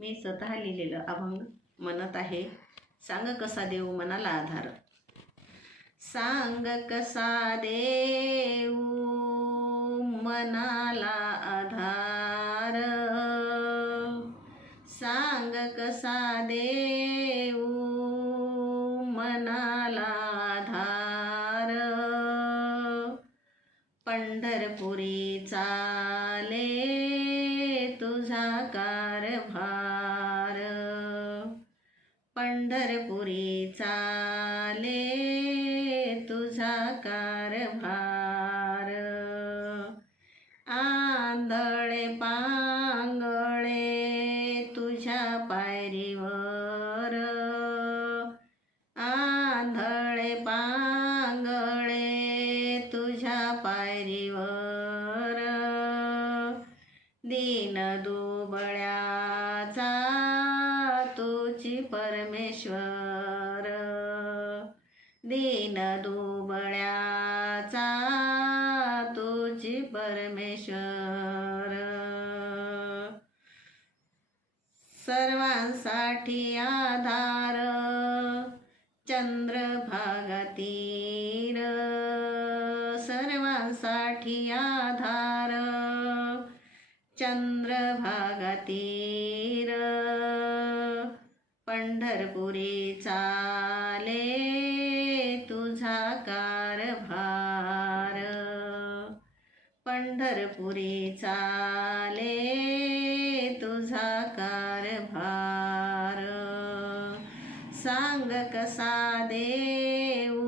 मी स्वतः लिहिलेलं अभंग म्हणत आहे. सांग कसा देऊ मनाला आधार? सांग कसा देऊ मनाला आधार? सांग कसा देऊ मनाला आधार? पंढरपुरीचा पंढरपुरी चाले तुझा कारभार. आंधळे पांगळे तुझ्या पायरीवर. आंधळे पांगळे तुझ्या पायरीवर. दीन दुबळ्या दीन दुबळ्याचा तुझी परमेश्वर. सर्वांसाठी आधार चंद्रभागतीर सर्वांसाठी आधार चंद्रभागतीर पंढरपुरीचा भार पंढरपुरी चाले तुझा कारभार. सांग कसा देव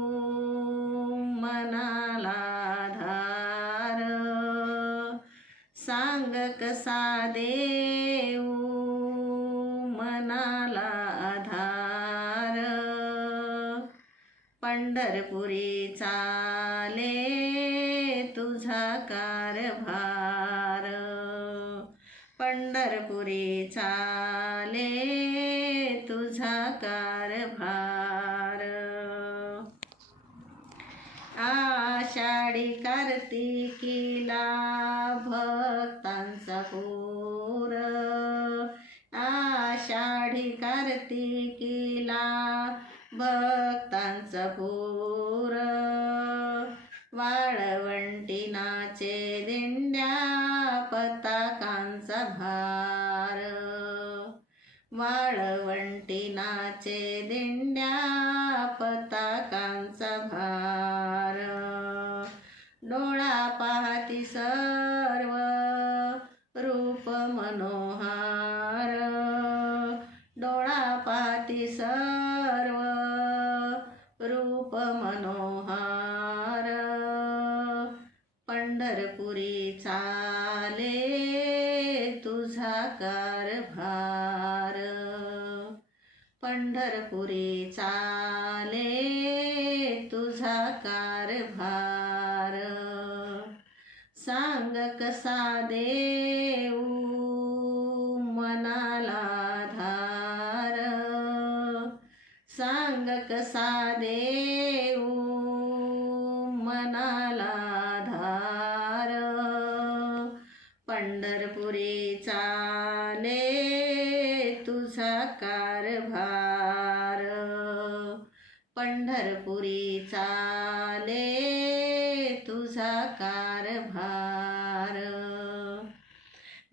पंढरपुरी चाले तुझा कारभार. पंढरपुरी चाले तुझा कारभार. आषाढी कार्तिकीला भक्तांचा पूर. आषाढी कार्तिकीला भक्तांचा पूर. वाळवंटी नाचे दिंड्या पताकांचा भार. वाळवंटी नाचे दिंड्या पताकांचा भार. डोळा पाहती सर्व रूप मनोहार. डोळा पाहती सर्व खूप मनोहार पंढरपुरी चाले तुझा कारभार। पंढरपुरी चाले तुझा कारभार। सांग कसा देऊ? मनाला धार. पंढरपुरी चाले तुझा कारभार. पंढरपुरी चाले तुझा कारभार.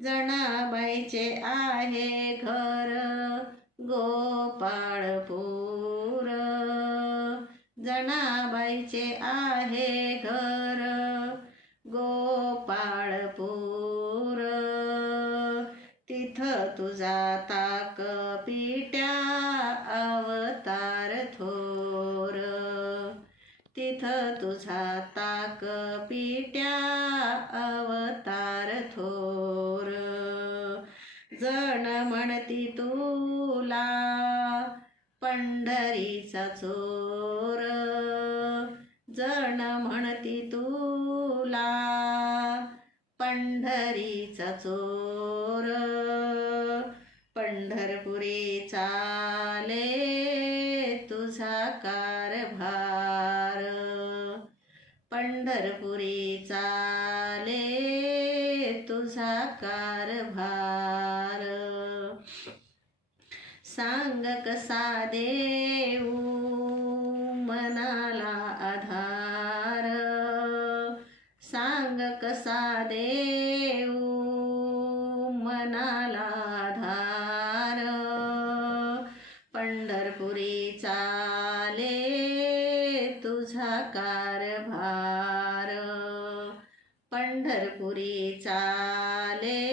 जणाबाईचे आहे घर गोपाळपूर जनाबाईचे आहे घर गोपाळपूर. तिथं तुझा ताक पिट्या अवतार थोर. तिथं तुझा ताक पिट्या अवतार थोर. जण म्हणती तू पंढरीचा चोर. जण म्हणती तुला पंढरीचा चोर. पंढरपुरी चाले तुझा कारभार. पंढरपुरी चाले तुझा कारभार. सांग कसा देऊ मनाला आधार? सांग कसा देऊ मनाला आधार? पंढरपुरी चाले तुझा कारभार. पंढरपुरी चाले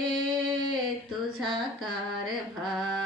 तुझा कारभार.